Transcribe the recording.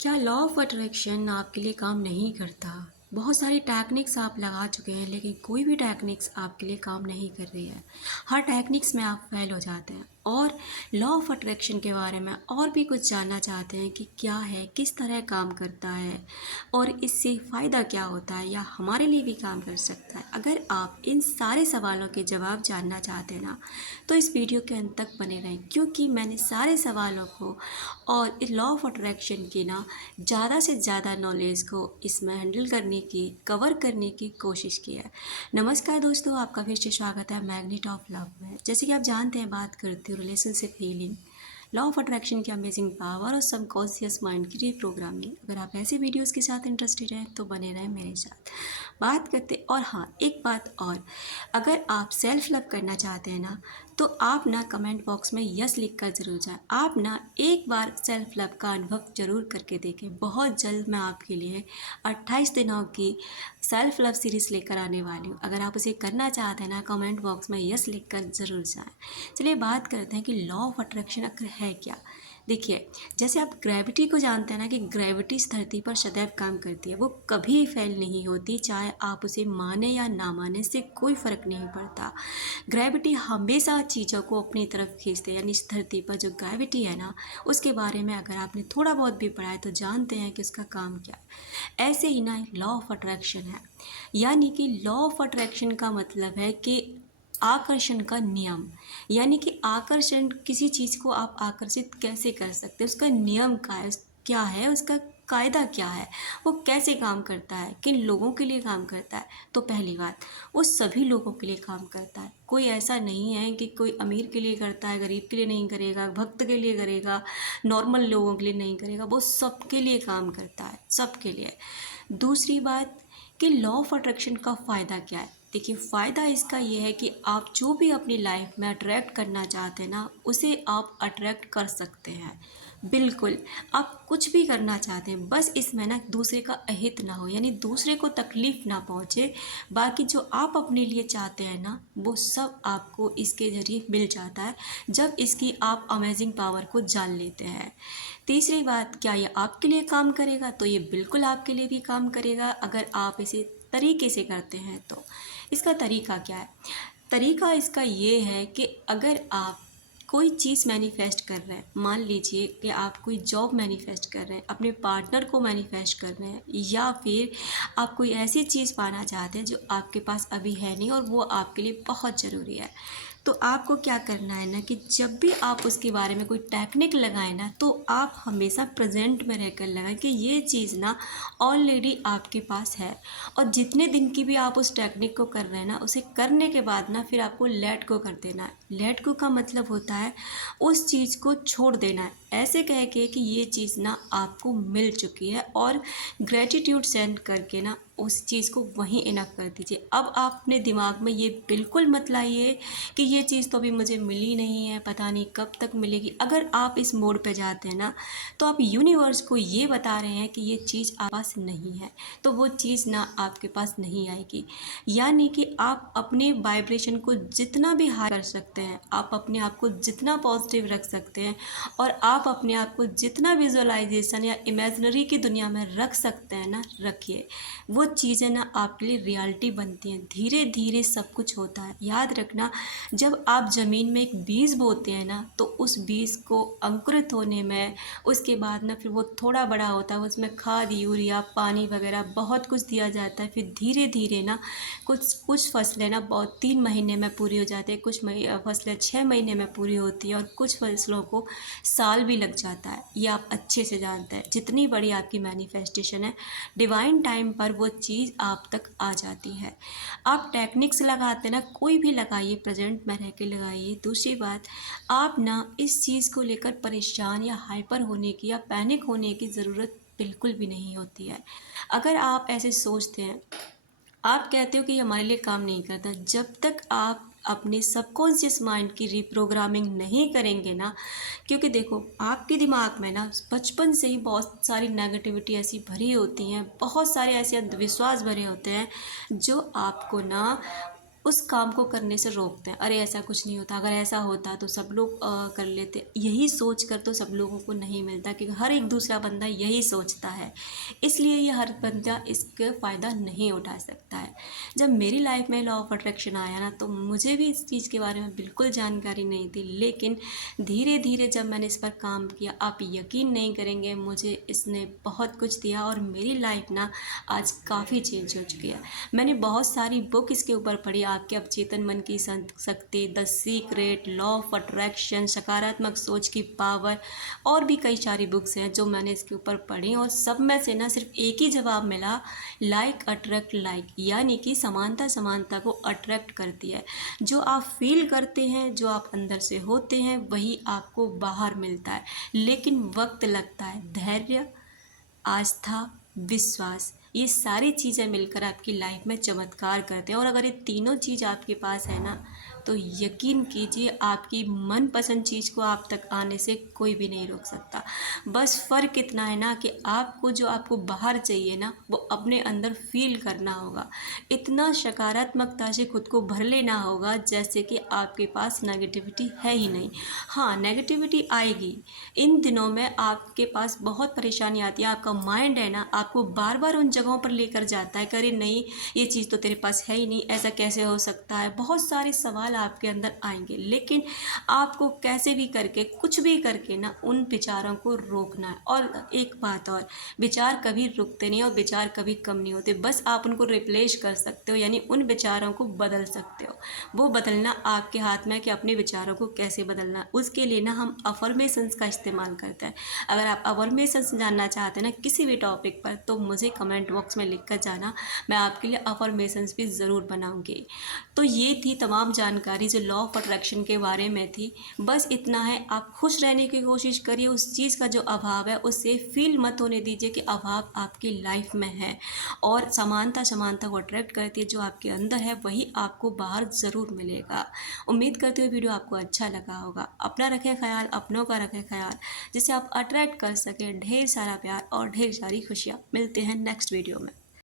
क्या law of attraction आपके लिए काम नहीं करता? बहुत सारी टेक्निक्स आप लगा चुके हैं लेकिन कोई भी टेक्निक्स आपके लिए काम नहीं कर रही है। हर टेक्निक्स में आप फेल हो जाते हैं और लॉ ऑफ अट्रैक्शन के बारे में और भी कुछ जानना चाहते हैं कि क्या है, किस तरह काम करता है और इससे फ़ायदा क्या होता है या हमारे लिए भी काम कर सकता है। अगर आप इन सारे सवालों के जवाब जानना चाहते हैं ना, तो इस वीडियो के अंत तक बने रहें क्योंकि मैंने सारे सवालों को और इस लॉ ऑफ अट्रैक्शन की ना ज़्यादा से ज़्यादा नॉलेज को इसमें हैंडल करने की, कवर करने की कोशिश की है। नमस्कार दोस्तों, आपका फिर से स्वागत है मैग्नेट ऑफ लव में। जैसे कि आप जानते हैं, बात करते हो relationship healing, law of attraction की अमेजिंग पावर और सबकॉन्शियस माइंड की रीप्रोग्रामिंग। अगर आप ऐसे वीडियोस के साथ इंटरेस्टेड हैं तो बने रहें मेरे साथ। बात करते, और हाँ एक बात और, अगर आप सेल्फ लव करना चाहते हैं ना, तो आप ना कमेंट बॉक्स में यस लिख कर ज़रूर जाएं। आप ना एक बार सेल्फ लव का अनुभव ज़रूर करके देखें। बहुत जल्द मैं आपके लिए 28 दिनों की सेल्फ लव सीरीज़ लेकर आने वाली हूँ। अगर आप उसे करना चाहते हैं ना, कमेंट बॉक्स में यस लिख कर ज़रूर जाएं। चलिए बात करते हैं कि लॉ ऑफ अट्रैक्शन आखिर है क्या। देखिए, जैसे आप ग्रेविटी को जानते हैं ना, कि ग्रेविटी इस धरती पर सदैव काम करती है, वो कभी फेल नहीं होती। चाहे आप उसे माने या ना माने, से कोई फ़र्क नहीं पड़ता। ग्रेविटी हमेशा चीज़ों को अपनी तरफ खींचते हैं। यानी इस धरती पर जो ग्रेविटी है ना, उसके बारे में अगर आपने थोड़ा बहुत भी पढ़ा है तो जानते हैं कि उसका काम क्या है। ऐसे ही ना लॉ ऑफ अट्रैक्शन है। यानी कि लॉ ऑफ अट्रैक्शन का मतलब है कि आकर्षण का नियम। यानी कि आकर्षण, किसी चीज़ को आप आकर्षित कैसे कर सकते हैं, उसका नियम क्या है, उसका कायदा क्या है, वो कैसे काम करता है, किन लोगों के लिए काम करता है। तो पहली बात, वो सभी लोगों के लिए काम करता है। कोई ऐसा नहीं है कि कोई अमीर के लिए करता है, गरीब के लिए नहीं करेगा, भक्त के लिए करेगा, नॉर्मल लोगों के लिए नहीं करेगा। वो सबके लिए काम करता है, सबके लिए। दूसरी बात कि लॉ ऑफ अट्रैक्शन का फ़ायदा क्या है। देखिए, फ़ायदा इसका ये है कि आप जो भी अपनी लाइफ में अट्रैक्ट करना चाहते हैं ना, उसे आप अट्रैक्ट कर सकते हैं। बिल्कुल, आप कुछ भी करना चाहते हैं, बस इसमें ना दूसरे का अहित ना हो, यानी दूसरे को तकलीफ़ ना पहुँचे। बाकी जो आप अपने लिए चाहते हैं ना, वो सब आपको इसके ज़रिए मिल जाता है, जब इसकी आप अमेजिंग पावर को जान लेते हैं। तीसरी बात, क्या ये आपके लिए काम करेगा? तो ये बिल्कुल आपके लिए भी काम करेगा, अगर आप इसे तरीके से करते हैं तो। इसका तरीका क्या है? तरीका इसका ये है कि अगर आप कोई चीज़ मैनिफेस्ट कर रहे हैं, मान लीजिए कि आप कोई जॉब मैनिफेस्ट कर रहे हैं, अपने पार्टनर को मैनिफेस्ट कर रहे हैं, या फिर आप कोई ऐसी चीज़ पाना चाहते हैं जो आपके पास अभी है नहीं और वो आपके लिए बहुत ज़रूरी है, तो आपको क्या करना है ना, कि जब भी आप उसके बारे में कोई टेक्निक लगाएं ना, तो आप हमेशा प्रेजेंट में रहकर लगाएं कि ये चीज़ ना ऑलरेडी आपके पास है। और जितने दिन की भी आप उस टेक्निक को कर रहे हैं ना, उसे करने के बाद ना फिर आपको लेट गो कर देना है। लेट गो का मतलब होता है उस चीज़ को छोड़ देना है, ऐसे कह के कि ये चीज़ ना आपको मिल चुकी है, और ग्रेटिट्यूड सेंड करके ना उस चीज़ को वहीं इनफ कर दीजिए। अब आप अपने दिमाग में ये बिल्कुल मत लाइए कि ये चीज़ तो अभी मुझे मिली नहीं है, पता नहीं कब तक मिलेगी। अगर आप इस मोड पे जाते हैं ना, तो आप यूनिवर्स को ये बता रहे हैं कि ये चीज़ आपके पास नहीं है, तो वो चीज़ ना आपके पास नहीं आएगी। यानी कि आप अपने वाइब्रेशन को जितना भी हाई कर सकते हैं, आप अपने आप को जितना पॉजिटिव रख सकते हैं, और आप अपने आप को जितना विजुअलाइजेशन या इमेजिनरी की दुनिया में रख सकते हैं ना, रखिए। वो चीज़ें ना आपके लिए रियलिटी बनती हैं। धीरे धीरे सब कुछ होता है। याद रखना, जब आप ज़मीन में एक बीज बोते हैं ना, तो उस बीज को अंकुरित होने में, उसके बाद ना फिर वो थोड़ा बड़ा होता है, उसमें खाद, यूरिया, पानी वगैरह बहुत कुछ दिया जाता है। फिर धीरे धीरे ना कुछ फसलें ना बहुत 3 महीने में पूरी हो जाती है, कुछ फसलें 6 महीने में पूरी होती है, और कुछ फसलों को साल भी लग जाता है। ये आप अच्छे से जानते हैं। जितनी बड़ी आपकी मैनिफेस्टेशन है, डिवाइन टाइम पर वो चीज़ आप तक आ जाती है। आप टेक्निक्स लगाते ना, कोई भी लगाइए, प्रेजेंट में रह के लगाइए। दूसरी बात, आप ना इस चीज़ को लेकर परेशान या हाइपर होने की या पैनिक होने की ज़रूरत बिल्कुल भी नहीं होती है। अगर आप ऐसे सोचते हैं, आप कहते हो कि ये हमारे लिए काम नहीं करता, जब तक आप अपने सबकॉन्शियस माइंड की रीप्रोग्रामिंग नहीं करेंगे ना, क्योंकि देखो, आपके दिमाग में ना बचपन से ही बहुत सारी नेगेटिविटी ऐसी भरी होती हैं, बहुत सारे ऐसे अंधविश्वास भरे होते हैं जो आपको ना उस काम को करने से रोकते हैं। अरे ऐसा कुछ नहीं होता, अगर ऐसा होता तो सब लोग कर लेते। यही सोच कर तो सब लोगों को नहीं मिलता, क्योंकि हर एक दूसरा बंदा यही सोचता है, इसलिए ये हर बंदा इसका फ़ायदा नहीं उठा सकता है। जब मेरी लाइफ में लॉ ऑफ अट्रैक्शन आया ना, तो मुझे भी इस चीज़ के बारे में बिल्कुल जानकारी नहीं थी, लेकिन धीरे धीरे जब मैंने इस पर काम किया, आप यकीन नहीं करेंगे, मुझे इसने बहुत कुछ दिया और मेरी लाइफ ना आज काफ़ी चेंज हो चुकी है। मैंने बहुत सारी बुक इसके ऊपर पढ़ी, आपके अवचेतन मन की शक्ति, the secret, law of attraction, सकारात्मक सोच की पावर, और भी कई सारी बुक्स हैं जो मैंने इसके ऊपर पढ़ी, और सब में से ना सिर्फ एक ही जवाब मिला, लाइक अट्रैक्ट लाइक, यानी कि समानता समानता को अट्रैक्ट करती है। जो आप फील करते हैं, जो आप अंदर से होते हैं, वही आपको बाहर मिलता है, लेकिन वक्त लगता है। धैर्य, आस्था, विश्वास, ये सारी चीज़ें मिलकर आपकी लाइफ में चमत्कार करते हैं। और अगर ये तीनों चीज़ आपके पास है ना, तो यकीन कीजिए आपकी मनपसंद चीज़ को आप तक आने से कोई भी नहीं रोक सकता। बस फ़र्क इतना है ना कि आपको जो आपको बाहर चाहिए ना, वो अपने अंदर फील करना होगा। इतना सकारात्मकता से खुद को भर लेना होगा जैसे कि आपके पास नेगेटिविटी है ही नहीं। हाँ, नेगेटिविटी आएगी, इन दिनों में आपके पास बहुत परेशानी आती है। आपका माइंड है ना, आपको बार बार उन जगहों पर लेकर जाता है, करे नहीं ये चीज़ तो तेरे पास है ही नहीं, ऐसा कैसे हो सकता है। बहुत सारे सवाल आपके अंदर आएंगे, लेकिन आपको कैसे भी करके, कुछ भी करके ना, उन विचारों को रोकना है। और एक बात और, विचार कभी रुकते नहीं और विचार कभी कम नहीं होते, बस आप उनको रिप्लेस कर सकते हो, यानी उन विचारों को बदल सकते हो। वो बदलना आपके हाथ में है कि अपने विचारों को कैसे बदलना। उसके लिए ना हम अफर्मेशंस का इस्तेमाल करते हैं। अगर आप अफर्मेशंस जानना चाहते हैं ना किसी भी टॉपिक पर, तो मुझे कमेंट बॉक्स में लिख कर जाना, मैं आपके लिए अफर्मेशंस भी ज़रूर बनाऊंगी। तो ये थी तमाम जानकारी जो लॉ ऑफ अट्रैक्शन के बारे में थी। बस इतना है, आप खुश रहने की कोशिश करिए, उस चीज़ का जो अभाव है उससे फील मत होने दीजिए कि अभाव आपकी लाइफ में है। और समानता समानता को अट्रैक्ट करती है, जो आपके अंदर है वही आपको बाहर ज़रूर मिलेगा। उम्मीद करती हूँ वीडियो आपको अच्छा लगा होगा। अपना रखें ख्याल, अपनों का रखें ख्याल, जिससे आप अट्रैक्ट कर सकें ढेर सारा प्यार और ढेर सारी खुशियाँ। मिलते हैं नेक्स्ट वीडियो में।